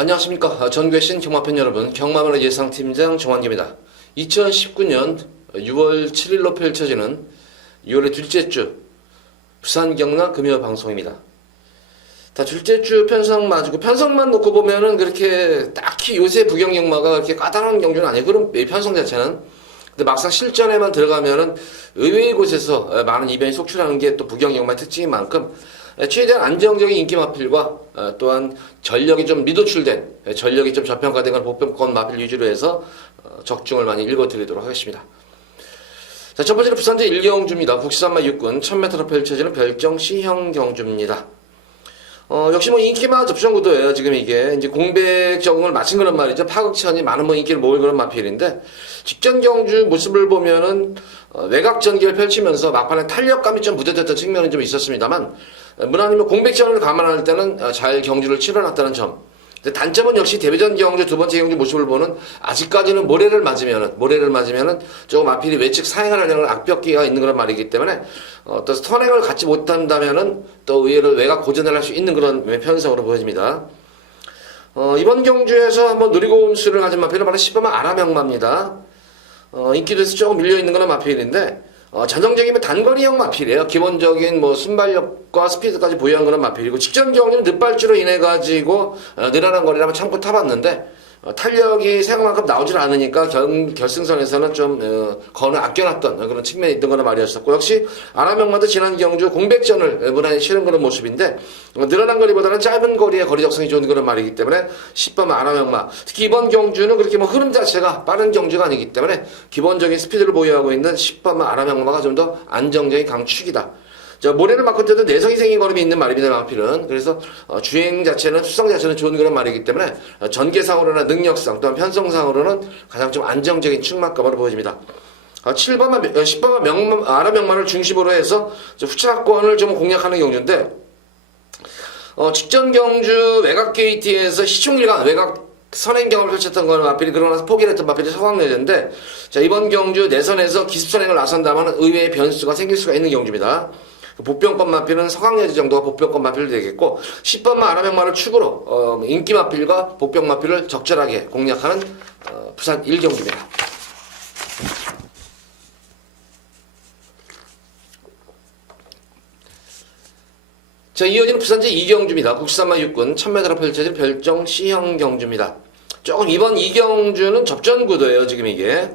안녕하십니까. 전교신 경마팬 여러분, 경마만의 예상팀장 정환기입니다. 2019년 6월 7일로 펼쳐지는 6월의 둘째 주 부산 경남 금요 방송입니다. 다 둘째 주 편성 맞고 편성만 놓고 보면은 그렇게 딱히 요새 부경 경마가 그렇게 까다로운 경주는 아니에요. 그럼 이 편성 자체는. 근데 막상 실전에만 들어가면은 의외의 곳에서 많은 이변이 속출하는 게 또 부경 경마의 특징인 만큼 최대한 안정적인 인기 마필과 또한 전력이 좀 미도출된, 전력이 좀 저평가된 건 복병권 마필 위주로 해서 적중을 많이 읽어드리도록 하겠습니다. 자, 첫 번째로 부산제 1경주입니다. 국시산마 6군 1000m로 펼쳐지는 별정 C형 경주입니다. 역시 뭐 인기마 접전 구도예요. 지금 이게 이제 공백 적응을 마친 그런 말이죠. 파극천이 많은 뭐 인기를 모을 그런 마필인데, 직전 경주 모습을 보면은 외곽 전개를 펼치면서 막판에 탄력감이 좀 무뎌졌던 측면은 좀 있었습니다만, 무난히 공백전을 감안할 때는 잘 경주를 치러놨다는 점. 단점은 역시 데뷔전 경주, 두 번째 경주 모습을 보는 아직까지는 모래를 맞으면은 조금 마필이 외측 사행을 하려는 악벽기가 있는 그런 말이기 때문에 또 선행을 갖지 못한다면은 또 의외로 외곽 고전을 할 수 있는 그런 편성으로 보여집니다. 이번 경주에서 한번 누리고음수를 가진 마필은 바로 10번만 아람형마입니다. 인기도에서 조금 밀려있는 그런 마필인데, 전형적이면 단거리형 마필이에요. 기본적인 뭐 순발력과 스피드까지 보유한 그런 마필이고, 직전 경주는 늦발주로 인해 가지고 느슨한 거리를 한번 참고 타봤는데 탄력이 생각만큼 나오질 않으니까 결승선에서는 좀 건을 아껴놨던 그런 측면이 있던 거나 말이었었고, 역시 아람형마도 지난 경주 공백전을 무난히 치른 그런 모습인데, 늘어난 거리보다는 짧은 거리의 거리 적성이 좋은 그런 말이기 때문에 10번 아람형마, 특히 이번 경주는 그렇게 뭐 흐름 자체가 빠른 경주가 아니기 때문에 기본적인 스피드를 보유하고 있는 10번 아람형마가 좀 더 안정적인 강축이다. 모래를 맞고 때도 내성이 생긴 걸음이 있는 말입니다, 마필은. 그래서 주행 자체는, 수성 자체는 좋은 그런 말이기 때문에 전개상으로나 능력상 또한 편성상으로는 가장 좀 안정적인 축마감으로 보여집니다. 7번만, 10번만 아람형마를 중심으로 해서 후차권을 좀 공략하는 경주인데, 직전 경주 외곽 게이트에서 시총일관 외곽 선행 경험을 펼쳤던 건 마필이, 그러고 나서 포기를 했던 마필이 서강내전인데, 자, 이번 경주 내선에서 기습선행을 나선다면 의외의 변수가 생길 수가 있는 경주입니다. 복병권 마필은 서강내지 정도가 복병권 마필이 되겠고, 10번만 아람형마를 축으로 인기 마필과 복병 마필을 적절하게 공략하는 부산 1경주입니다. 자, 이어지는 부산제 2경주입니다. 국시산마 6군 1000m로 펼쳐진 별정 C형 경주입니다. 조금 이번 2경주는 접전 구도예요. 지금 이게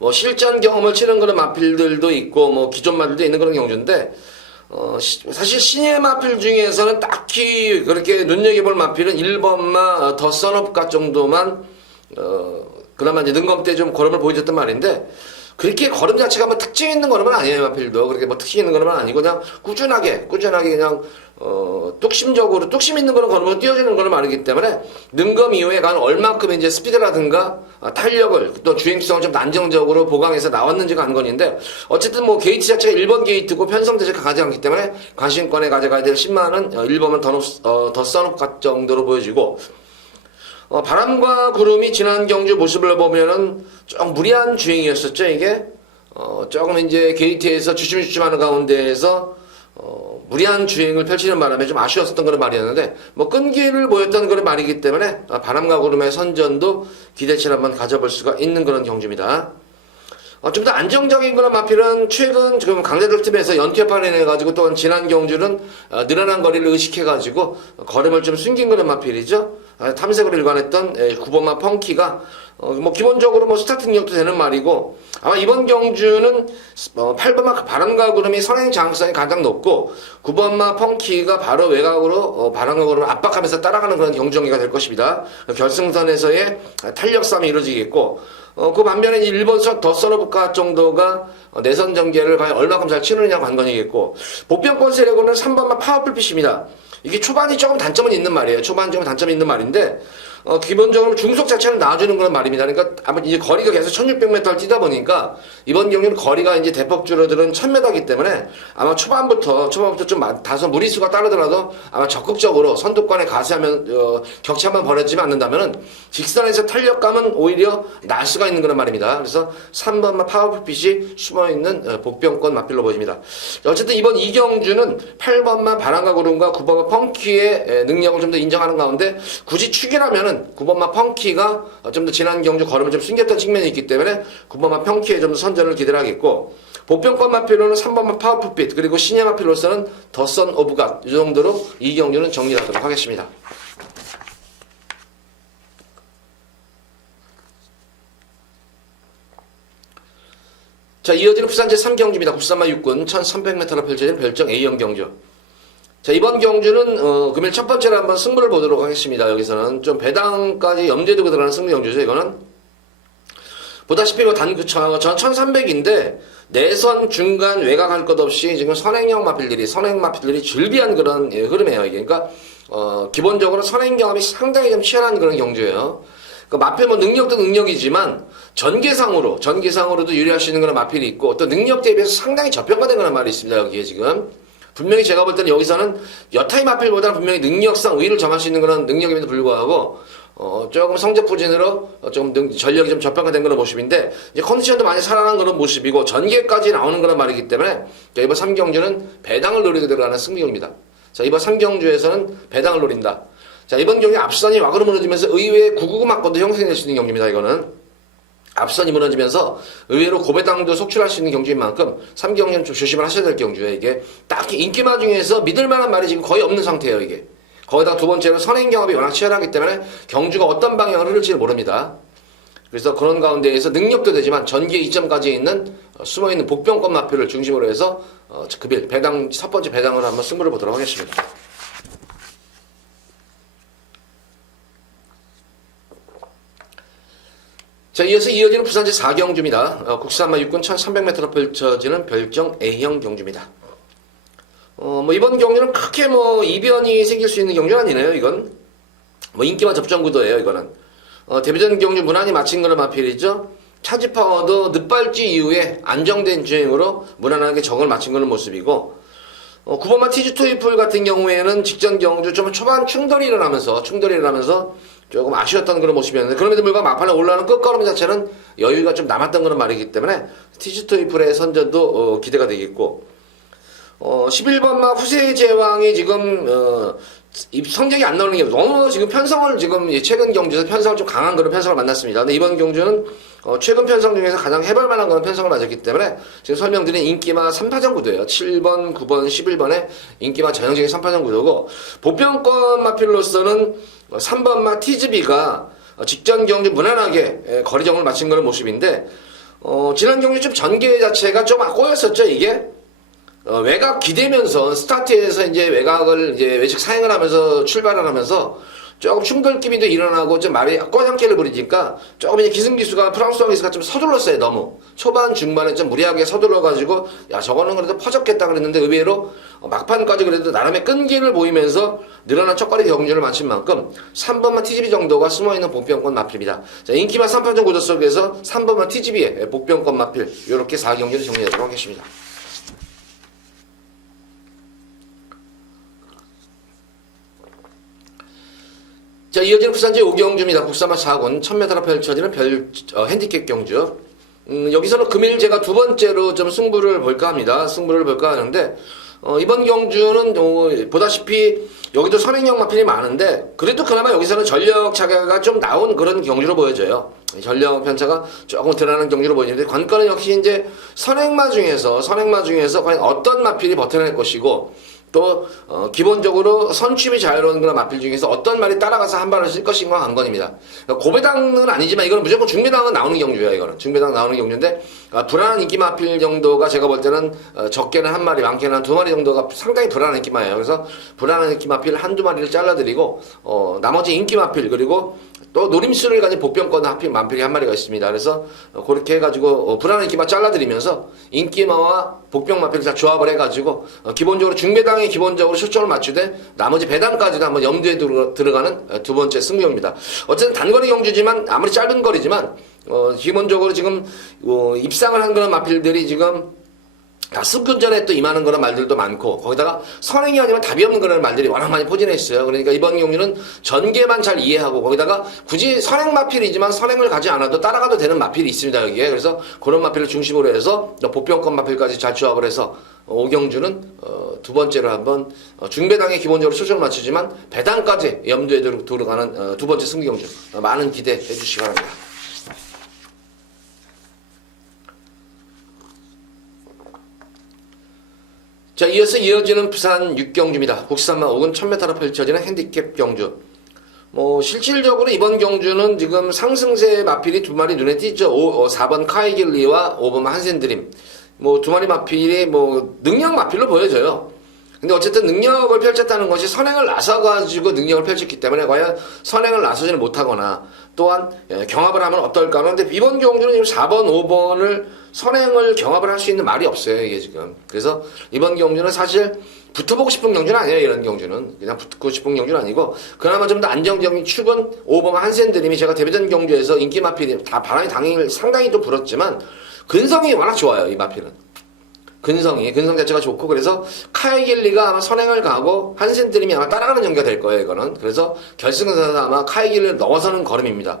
뭐 실전 경험을 치는 그런 마필들도 있고 뭐 기존 마필도 있는 그런 경주인데, 사실 신예 마필 중에서는 딱히 그렇게 눈여겨볼 마필은 1번마 더 선업가 정도만 그나마 이제 능검 때 좀 걸음을 보여줬단 말인데, 그렇게 걸음 자체가 뭐 특징 있는 걸음은 아니에요. 마필도 그렇게 뭐 특징 있는 걸음은 아니고 그냥 꾸준하게 그냥 뚝심적으로 뚝심 있는 그런 걸음을 띄워주는 걸음 아니기 때문에, 능검 이후에 간 얼만큼 이제 스피드라든가 탄력을 또 주행성을 좀 안정적으로 보강해서 나왔는지가 관건인데, 어쨌든 뭐 게이트 자체가 1번 게이트고 편성 자체가 가지 않기 때문에 관심권에 가져가야 될 10만원 1번은 더 써놓을 정도로 보여지고, 바람과 구름이 지난 경주 모습을 보면은 좀 무리한 주행이었었죠. 이게 조금 이제 게이트에서 주춤주춤하는 가운데에서 무리한 주행을 펼치는 바람에 좀 아쉬웠었던 그런 말이었는데, 뭐 끈기를 보였던 그런 말이기 때문에 바람과 구름의 선전도 기대치를 한번 가져볼 수가 있는 그런 경주입니다. 좀 더 안정적인 그런 마필은 최근 지금 강대들 틈에서 연투협판을 해가지고, 또한 지난 경주는 늘어난 거리를 의식해가지고 걸음을 좀 숨긴 그런 마필이죠. 탐색을 일관했던 9번마 펑키가 뭐 기본적으로 뭐 스타트 능력도 되는 말이고, 아마 이번 경주는 8번마 바람과 구름이 선행 장악성이 가장 높고 9번마 펑키가 바로 외곽으로 바람과 구름을 압박하면서 따라가는 그런 경주전개가 될 것입니다. 결승선에서의 탄력 싸움이 이루어지겠고, 그 반면에 1번 더 써너볼까 정도가 내선 전개를 과연 얼마큼 잘 치느냐 관건이겠고, 복병권 세력은 3번만 파워풀 핏입니다. 이게 초반이 조금 단점은 있는 말이에요. 초반이 조금 단점이 있는 말인데, 기본적으로 중속 자체는 나와주는 그런 말입니다. 그러니까 아마 이제 거리가 계속 1600m를 뛰다 보니까 이번 경기는 거리가 이제 대폭 줄어드는 1000m이기 때문에 아마 초반부터 좀 다소 무리수가 따르더라도 아마 적극적으로 선두권에 가세하면 격차만 벌어지지 않는다면은 직선에서 탄력감은 오히려 날 수가 있는 그런 말입니다. 그래서 3번마 파워풀핏이 숨어있는 복병권 마필로 보입니다. 어쨌든 이번 이경주는 8번마 바람과 구름과 9번마 펑키의 능력을 좀 더 인정하는 가운데 굳이 축이라면은 9번마 펑키가 좀 더 지난 경주 걸음을 좀 숨겼던 측면이 있기 때문에 9번마 펑키에 좀 더 선전을 기대를 하겠고, 복병권 마필로는 3번마 파워풀핏 그리고 시니어 마필로서는 더 선 오브 갓, 이 정도로 이 경주는 정리하도록 하겠습니다. 자, 이어지는 부산 제3경주입니다. 국산마 6군 1300m로 펼쳐진 별정 A형 경주. 자, 이번 경주는 금일 첫 번째로 한번 승부를 보도록 하겠습니다. 여기서는 좀 배당까지 염두에 두고 들어가는 승부 경주죠. 이거는 보다시피 전 1300인데 내선 중간 외곽 할 것 없이 지금 선행형 마필들이 즐비한 그런 흐름이에요. 이게 그러니까 기본적으로 선행 경험이 상당히 좀 치열한 그런 경주예요. 그러니까 마필 능력도 능력이지만 전개상으로도 유리할 수 있는 그런 마필이 있고, 또 능력 대비해서 상당히 저평가된 그런 말이 있습니다. 여기에 지금 분명히 제가 볼 때는 여기서는 여타의 마필보다는 분명히 능력상 우위를 점할 수 있는 그런 능력임에도 불구하고 조금 성적 부진으로 전력이 좀 저평가된 그런 모습인데, 이제 컨디션도 많이 살아난 그런 모습이고 전개까지 나오는 그런 말이기 때문에 이번 3경주는 배당을 노리고 들어가는 승부경입니다. 자, 이번 3경주에서는 배당을 노린다. 자, 이번 경기 앞선이 와그로 무너지면서 의외의 999 맞고도 형성될 수 있는 경기입니다. 이거는 앞선이 무너지면서 의외로 고배당도 속출할 수 있는 경주인 만큼 3경기는 좀 조심을 하셔야 될 경주예요. 이게 딱히 인기마 중에서 믿을 만한 말이 지금 거의 없는 상태예요. 이게 거기다 두 번째로 선행 경험이 워낙 치열하기 때문에 경주가 어떤 방향으로 흐를지 모릅니다. 그래서 그런 가운데에서 능력도 되지만 전개 이점까지 있는 숨어있는 복병권 마표를 중심으로 해서 급일 배당 첫 번째 배당으로 한번 승부를 보도록 하겠습니다. 자, 이어서 이어지는 부산 제4경주입니다. 국산마 6군 1300m로 펼쳐지는 별정 A형 경주입니다. 이번 경주는 크게 이변이 생길 수 있는 경주는 아니네요. 이건 인기만 접전 구도예요. 이거는 데뷔전 경주 무난히 마친 거는 마필이죠. 차지 파워도 늦발지 이후에 안정된 주행으로 무난하게 정을 마친 거는 모습이고, 9번마 티즈 토이풀 같은 경우에는 직전 경주 좀 초반 충돌이 일어나면서 조금 아쉬웠던 그런 모습이었는데, 그럼에도 불구하고 막판에 올라오는 끝걸음 자체는 여유가 좀 남았던 그런 말이기 때문에 티즈 토이풀의 선전도 기대가 되겠고, 11번마 후세의 제왕이 지금 성적이 안 나오는 게 너무 지금 편성을 최근 경주에서 편성을 좀 강한 그런 편성을 만났습니다. 근데 이번 경주는 최근 편성 중에서 가장 해볼만한 그런 편성을 맞았기 때문에 지금 설명드린 인기마 3파전 구도예요. 7번, 9번, 11번의 인기마 전형적인 3파전 구도고, 보편권 마필로서는 3번마 티즈비가 직전 경주 무난하게 거리정을 마친 그런 모습인데, 지난 경주 좀 전개 자체가 좀 꼬였었죠. 이게 외곽 기대면서 스타트에서 이제 외곽을 이제 외측 사행을 하면서 출발을 하면서 조금 충돌기미도 일어나고 좀 말이 꼬장깨를 부리니까 조금 이제 기승기수가 프랑스와 기수가 좀 서둘렀어요. 너무 초반 중반에 좀 무리하게 서둘러가지고 저거는 그래도 퍼졌겠다 그랬는데 의외로 막판까지 그래도 나름의 끈기를 보이면서 늘어난 첫거리 경주를 마친 만큼 3번마 TGB 정도가 숨어있는 복병권 마필입니다. 자, 인기마 3판전 구도 속에서 3번마 TGB의 복병권 마필, 이렇게 4경기를 정리하도록 하겠습니다. 자, 이어지는 부산제 5경주입니다. 국산마 4군 1000m로 펼쳐지는 핸디캡 경주. 여기서는 금일 제가 두 번째로 좀 승부를 볼까 하는데, 이번 경주는 보다시피 여기도 선행형 마필이 많은데, 그래도 그나마 여기서는 전력 차가 좀 나온 그런 경주로 보여져요. 전력 편차가 조금 드러나는 경주로 보이는데, 관건은 역시 이제 선행마 중에서 과연 어떤 마필이 버텨낼 것이고, 또 기본적으로 선취이 자유로운 그런 마필 중에서 어떤 말이 따라가서 한 발을 쓸 것인가 관건입니다. 그러니까 고배당은 아니지만 이거는 무조건 중배당은 나오는 경주예요. 이거는 중배당 나오는 경주인데, 불안한 인기 마필 정도가 제가 볼 때는 적게는 한 마리, 많게는 한 두 마리 정도가 상당히 불안한 인기마예요. 그래서 불안한 인기 마필 한두 마리를 잘라드리고 나머지 인기 마필, 그리고 또 노림수를 가진 복병권 하필 만필이 한 마리가 있습니다. 그래서 그렇게 해가지고 불안한 인기마 잘라드리면서 인기마와 복병 만필을 다 조합을 해가지고 기본적으로 중배당에 기본적으로 초점을 맞추되 나머지 배당까지도 한번 염두에 들어가는 두 번째 승부입니다. 어쨌든 단거리 경주지만 아무리 짧은 거리지만 기본적으로 지금 입상을 한 그런 마필들이 지금 다 승근전에 또 임하는 그런 말들도 많고 거기다가 선행이 아니면 답이 없는 그런 말들이 워낙 많이 포진해 있어요. 그러니까 이번 경주는 전개만 잘 이해하고 거기다가 굳이 선행 마필이지만 선행을 가지 않아도 따라가도 되는 마필이 있습니다. 여기에. 그래서 그런 마필을 중심으로 해서 복병권 마필까지 잘 조합을 해서 오경주는 두 번째로 한번 중배당에 기본적으로 초점을 맞추지만 배당까지 염두에 두고 가는 두 번째 승리 경주 많은 기대해 주시기 바랍니다. 자, 이어서 이어지는 부산 6경주입니다. 국산마 5군 1000m로 펼쳐지는 핸디캡 경주. 실질적으로 이번 경주는 지금 상승세 마필이 두 마리 눈에 띄죠. 4번 카이길리와 5번 한센드림. 두 마리 마필이 능력 마필로 보여져요. 근데 어쨌든 능력을 펼쳤다는 것이 선행을 나서가지고 능력을 펼쳤기 때문에 과연 선행을 나서지는 못하거나 또한 경합을 하면 어떨까 하는데 이번 경주는 지금 4번, 5번을 선행을 경합을 할 수 있는 말이 없어요, 이게 지금. 그래서 이번 경주는 사실 붙어보고 싶은 경주는 아니에요, 이런 경주는. 그냥 붙고 싶은 경주는 아니고, 그나마 좀 더 안정적인 축은 5번 한센드림이 제가 데뷔전 경주에서 인기 마필이 다 바람이 당일 상당히 또 불었지만, 근성이 워낙 좋아요, 이 마필은. 근성 자체가 좋고, 그래서 카이길리가 아마 선행을 가고, 한센드림이 아마 따라가는 경기가 될 거예요, 이거는. 그래서 결승에서 아마 카이길리를 넘어서는 걸음입니다.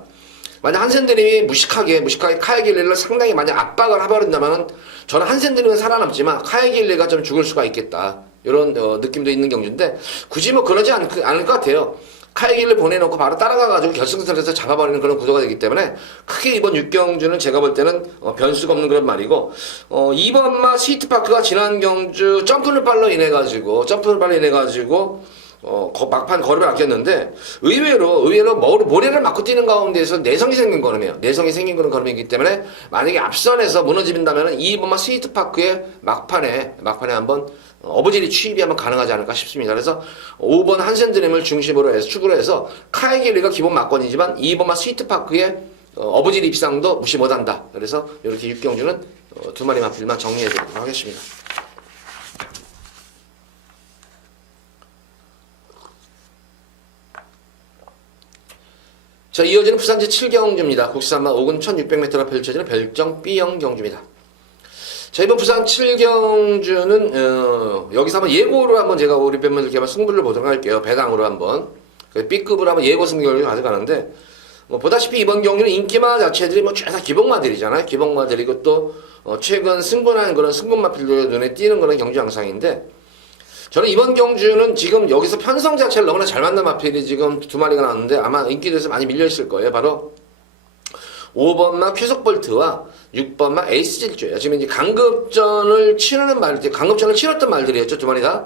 만약 한센드림이 무식하게 카이길리를 상당히 만약 압박을 해버린다면은 저는 한센드림은 살아남지만 카이길리가 좀 죽을 수가 있겠다. 이런 느낌도 있는 경주인데 굳이 그러지 않을 것 같아요. 카이길리 보내놓고 바로 따라가가지고 결승선에서 잡아버리는 그런 구도가 되기 때문에 크게 이번 6경주는 제가 볼 때는 변수가 없는 그런 말이고 2번마 스위트파크가 지난 경주 점프를 발로 인해가지고 막판 걸음을 아꼈는데 의외로 모래를 맞고 뛰는 가운데에서 내성이 생긴 걸음이에요. 내성이 생긴 그런 걸음이기 때문에 만약에 앞선에서 무너진다면 2번마 스위트파크의 막판에 한번 어버지리 취입이 한번 가능하지 않을까 싶습니다. 그래서 5번 한센드림을 중심으로 해서 축으로 해서 카이길리가 기본 막권이지만 2번마 스위트파크의 어버지리 입상도 무시 못한다. 그래서 이렇게 6경주는 두 마리 마필만 정리해드리도록 하겠습니다. 자, 이어지는 부산제 7경주입니다. 국산마 5군 1600m로 펼쳐지는 별정 B형 경주입니다. 자, 이번 부산 7경주는 여기서 한번 예고로 한번 제가 우리 팬분들께 한번 승부를 보도록 할게요. 배당으로 한번 B급으로 한번 예고 승부를 가져가는데 보다시피 이번 경주는 인기마 자체들이 죄다 기복마들이잖아요. 기복마들이고 또 최근 승분한 그런 승분마필들 눈에 띄는 그런 경주 양상인데 저는 이번 경주는 지금 여기서 편성 자체를 너무나 잘 맞는 마필이 지금 두 마리가 나왔는데 아마 인기도에서 많이 밀려있을 거예요. 바로 5번마 쾌속볼트와 6번마 에이스 질주예요. 지금 이제 강급전을 치렀던 말들이었죠. 두 마리 다.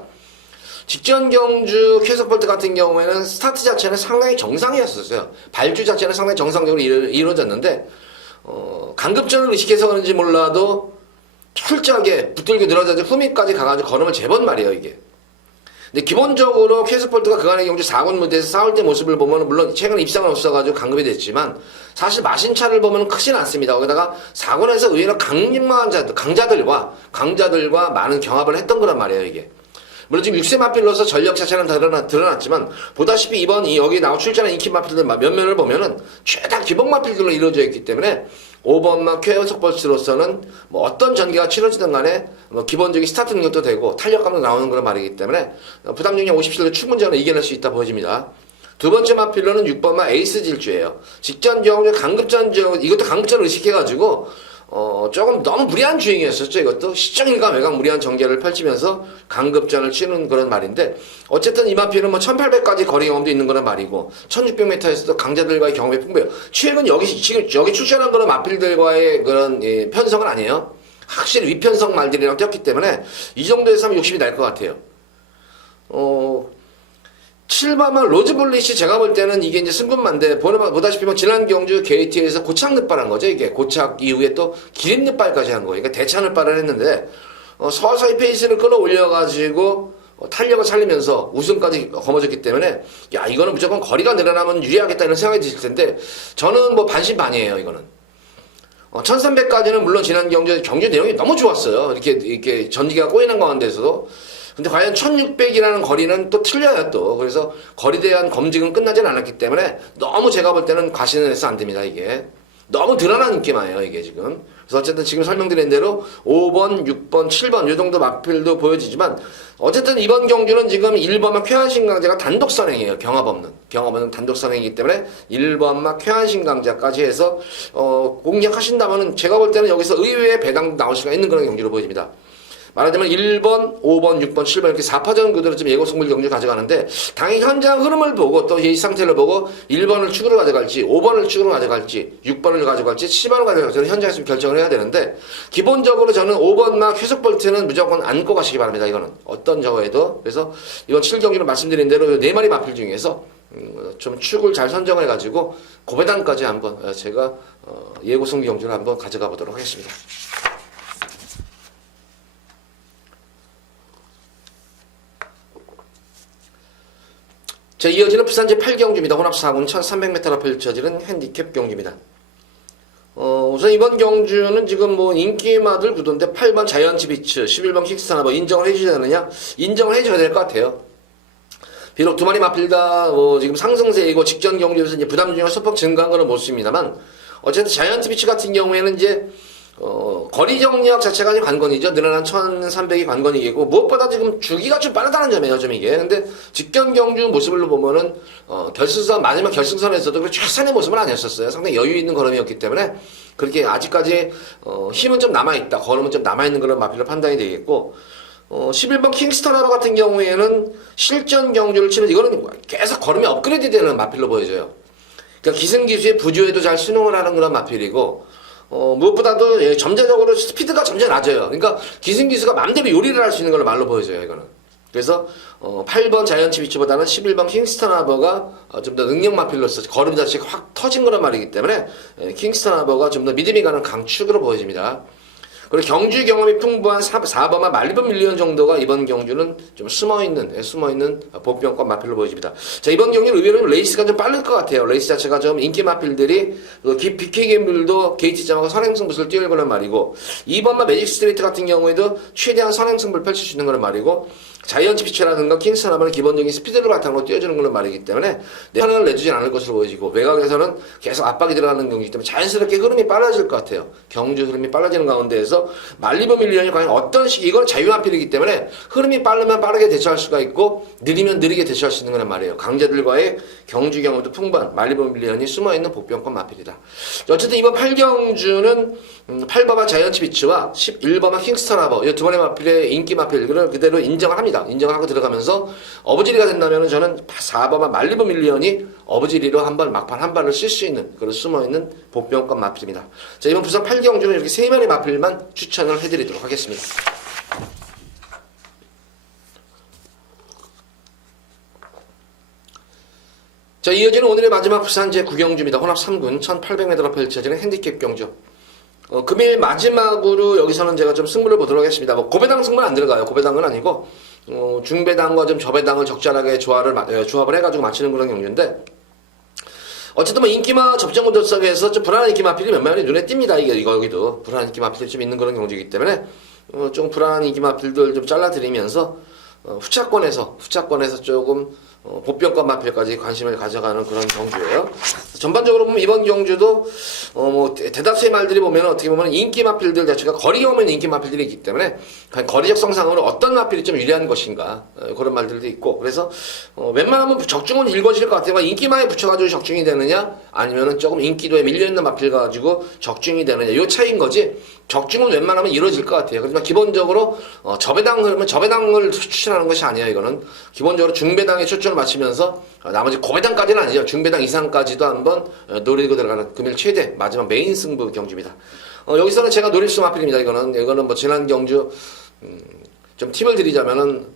직전 경주 쾌속볼트 같은 경우에는 스타트 자체는 상당히 정상이었었어요. 발주 자체는 상당히 정상적으로 이루어졌는데 강급전을 의식해서 그런지 몰라도 철저하게 붙들고 늘어져서 후미까지 가가지고 걸음을 재본 말이에요, 이게. 근데 기본적으로 쾌스폴트가 그간의 경주 4군 무대에서 싸울 때 모습을 보면 물론 최근에 입상은 없어가지고 강급이 됐지만 사실 마신차를 보면 크진 않습니다. 거기다가 4군에서 의외로 강자들과 많은 경합을 했던 거란 말이에요, 이게. 물론 지금 6세 마필로서 전력 자체는 드러났지만 보다시피 이번 여기 나와 출전한 인기 마필들 몇 면을 보면은 최다 기복 마필들로 이루어져 있기 때문에 5번마 쾌속볼트로서는 어떤 전개가 치러지든 간에 기본적인 스타트 능력도 되고 탄력감도 나오는 그런 말이기 때문에 부담 능력 57로 충분히 이겨낼 수 있다 보여집니다. 두 번째 마필로는 6번마 에이스 질주예요. 직전 경우 강급전 이것도 강급전을 의식해가지고 조금 너무 무리한 주행이었었죠. 이것도 시정일과 외곽 무리한 전개를 펼치면서 강급전을 치는 그런 말인데 어쨌든 이 마필은 1800까지 거리 경험도 있는 그런 말이고 1600m에서도 강자들과의 경험이 풍부해요. 최근 지금 여기 출전한 그런 마필들과의 그런 편성은 아니에요. 확실히 위편성 말들이랑 뛰었기 때문에 이 정도에서 하면 욕심이 날 것 같아요. 7번만 로즈블릿이 제가 볼 때는 이게 이제 승분만데 보다시피 지난 경주 게이트에서 고착 늑발한 거죠. 이게 고착 이후에 또 기립 늑발까지 한 거예요. 그러니까 대차 늑발을 했는데 서서히 페이스를 끌어올려가지고 탄력을 살리면서 우승까지 거머쥐었기 때문에 야 이거는 무조건 거리가 늘어나면 유리하겠다 이런 생각이 드실 텐데 저는 뭐 반신반의예요 이거는. 1300까지는 물론 지난 경주 내용이 너무 좋았어요. 이렇게 전기가 꼬이는 가운데서도. 근데 과연 1600이라는 거리는 또 틀려요 또. 그래서 거리에 대한 검증은 끝나진 않았기 때문에 너무 제가 볼 때는 과신을 해서 안 됩니다 이게. 너무 드러난 인기만이에요 이게 지금. 그래서 어쨌든 지금 설명드린 대로 5번, 6번, 7번 이 정도 마필도 보여지지만 어쨌든 이번 경주는 지금 1번막 쾌한신강자가 단독선행이에요. 경합 없는 단독선행이기 때문에 1번막 쾌한신강자까지 해서 공략하신다면 제가 볼 때는 여기서 의외의 배당 나올 수가 있는 그런 경주로 보여집니다. 말하자면 1번, 5번, 6번, 7번 이렇게 4파전 구도로 좀 예고승부 경주 가져가는데 당연히 현장 흐름을 보고 또 이 상태를 보고 1번을 축으로 가져갈지 5번을 축으로 가져갈지 6번을 가져갈지 7번을 가져갈지 현장에서 결정을 해야 되는데 기본적으로 저는 5번막 회속 볼트는 무조건 안고 가시기 바랍니다. 이거는 어떤 저거에도. 그래서 이번 7경기로 말씀드린 대로 4마리 마필 중에서 좀 축을 잘 선정해 가지고 고배당까지 한번 제가 예고승부 경주를 한번 가져가 보도록 하겠습니다. 자, 이어지는 부산 제8경주입니다. 혼합 4군 1300m로 펼쳐지는 핸디캡 경주입니다. 우선 이번 경주는 지금 뭐 인기마들 구도인데 8번 자이언츠 비츠, 11번 킥스타나 뭐 인정을 해주셔야 되느냐? 인정을 해줘야 될 것 같아요. 비록 두 마리 마필 다 지금 상승세이고 직전 경주에서 이제 부담 중에 소폭 증가한 거는 못 씁니다만 어쨌든 자이언츠 비츠 같은 경우에는 이제 거리 정력 자체가 이제 관건이죠. 늘어난 1300이 관건이겠고, 무엇보다 지금 주기가 좀 빠르다는 점이에요, 좀 이게. 근데 직전 경주 모습을 보면은, 결승선, 마지막 결승선에서도 그 최선의 모습은 아니었었어요. 상당히 여유 있는 걸음이었기 때문에, 그렇게 아직까지, 힘은 좀 남아있다, 걸음은 좀 남아있는 그런 마필로 판단이 되겠고, 11번 킹스턴하버 같은 경우에는 실전 경주를 치면 이거는 계속 걸음이 업그레이드 되는 마필로 보여져요. 그러니까 기승기수의 부조에도 잘 순응을 하는 그런 마필이고, 무엇보다도 점차적으로 스피드가 점차 낮아요. 그러니까 기승기수가 마음대로 요리를 할 수 있는 걸로 말로 보여져요, 이거는. 그래서 8번 자이언츠 비츠보다는 11번 킹스턴 하버가 좀 더 능력 마필로서 걸음 자체가 확 터진 거란 말이기 때문에 킹스턴 하버가 좀 더 믿음이 가는 강축으로 보여집니다. 그리고 경주 경험이 풍부한 4번만 말리브 밀리언 정도가 이번 경주는 좀 숨어있는 보병권 마필로 보여집니다. 자, 이번 경주는 의외로 레이스가 좀 빠를 것 같아요. 레이스 자체가 좀 인기 마필들이 BK게임들도 게이트점하고 선행승부를 띄울 거란 말이고 2번만 매직 스트레이트 같은 경우에도 최대한 선행승부를 펼칠 수 있는 거란 말이고 자이언츠 피처라든가 킹스턴 하버는 기본적인 스피드를 바탕으로 띄워주는 걸로 말이기 때문에 하나를 내주진 않을 것으로 보여지고 외곽에서는 계속 압박이 들어가는 경기이기 때문에 자연스럽게 흐름이 빨라질 것 같아요. 경주 흐름이 빨라지는 가운데에서 말리브 밀리언이 과연 어떤 식이 이건 자유마필이기 때문에 흐름이 빠르면 빠르게 대처할 수가 있고 느리면 느리게 대처할 수 있는 거란 말이에요. 강자들과의 경주 경험도 풍부한 말리브 밀리언이 숨어있는 복병권 마필이다. 어쨌든 이번 8경주는 8번마 자이언츠 비츠와 11번마 킹스턴 하버 이 두 번의 마필의 인기 마필을 그대로 인정을 합니다. 인정하고 들어가면서 어부지리가 된다면 저는 4번마 말리브 밀리언이 어부지리로 한번 막판 한 발을 쓸 수 있는 그런 숨어있는 복병권 마필입니다. 자, 이번 부산 8경주는 이렇게 3마리 마필만 추천을 해드리도록 하겠습니다. 자, 이어지는 오늘의 마지막 부산 제9경주입니다. 혼합 3군 1800m로 펼쳐지는 핸디캡 경주. 금일 마지막으로 여기서는 제가 좀 승부를 보도록 하겠습니다. 뭐 고배당 승부는 안 들어가요. 고배당은 아니고 중배당과 좀 저배당을 적절하게 조합을 해가지고 맞추는 그런 경주인데 어쨌든 뭐 인기마 접전 구도석에서 좀 불안한 인기 마필이 몇 마리 눈에 띕니다. 여기도 불안한 인기 마필이 좀 있는 그런 경주이기 때문에 좀 불안한 인기 마필들 좀 잘라드리면서 후차권에서 조금 보병권 마필까지 관심을 가져가는 그런 경주예요. 전반적으로 보면 이번 경주도 뭐 대다수의 말들이 보면 어떻게 보면 인기 마필들 자체가 거리 경험에 인기 마필들이 있기 때문에 거리적 성상으로 어떤 마필이 좀 유리한 것인가 그런 말들도 있고 그래서 웬만하면 적중은 읽어질 것 같아요. 인기마에 붙여가지고 적중이 되느냐 아니면은 조금 인기도에 밀려있는 마필 가지고 적중이 되느냐 요 차이인 거지 적중은 웬만하면 이루어질 것 같아요. 그렇지만 기본적으로 저배당을 추천하는 것이 아니에요. 이거는 기본적으로 중배당에 초점을 맞추면서 나머지 고배당까지는 아니죠. 중배당 이상까지도 한번 노리고 들어가는 금일 최대 마지막 메인 승부 경주입니다. 여기서는 제가 노릴 수 마필입니다. 이거는 뭐 지난 경주 좀 팁을 드리자면은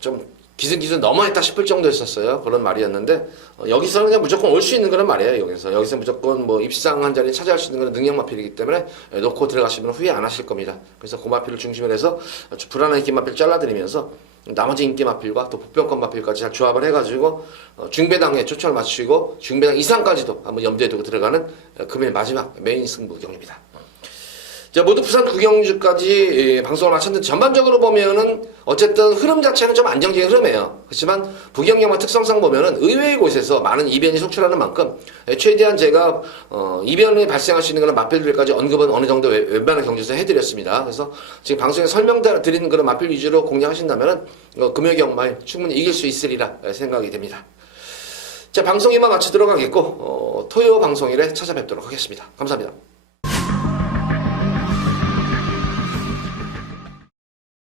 좀 기승기승 너무했다 싶을 정도였었어요. 그런 말이었는데 여기서는 그냥 무조건 올 수 있는 그런 말이에요. 여기서 무조건 뭐 입상 한 자리 차지할 수 있는 그런 능력 마필이기 때문에 놓고 들어가시면 후회 안 하실 겁니다. 그래서 그 마필을 중심으로 해서 불안한 인기 마필 잘라드리면서 나머지 인기 마필과 또 복병권 마필까지 잘 조합을 해가지고 중배당에 초점을 맞추고 중배당 이상까지도 한번 염두에 두고 들어가는 금일 마지막 메인 승부경입니다. 자, 모두 부산 구경주까지 방송을 마쳤는데 전반적으로 보면은 어쨌든 흐름 자체는 좀 안정적인 흐름이에요. 그렇지만 부경영화 특성상 보면은 의외의 곳에서 많은 이변이 속출하는 만큼 최대한 제가 이변이 발생할 수 있는 그런 마필들까지 언급은 어느 정도 웬만한 경주에서 해드렸습니다. 그래서 지금 방송에 설명드리는 그런 마필 위주로 공략하신다면은 금요경마일 충분히 이길 수 있으리라 생각이 됩니다. 자, 방송 이만 마치도록 하겠고 토요 방송일에 찾아뵙도록 하겠습니다. 감사합니다.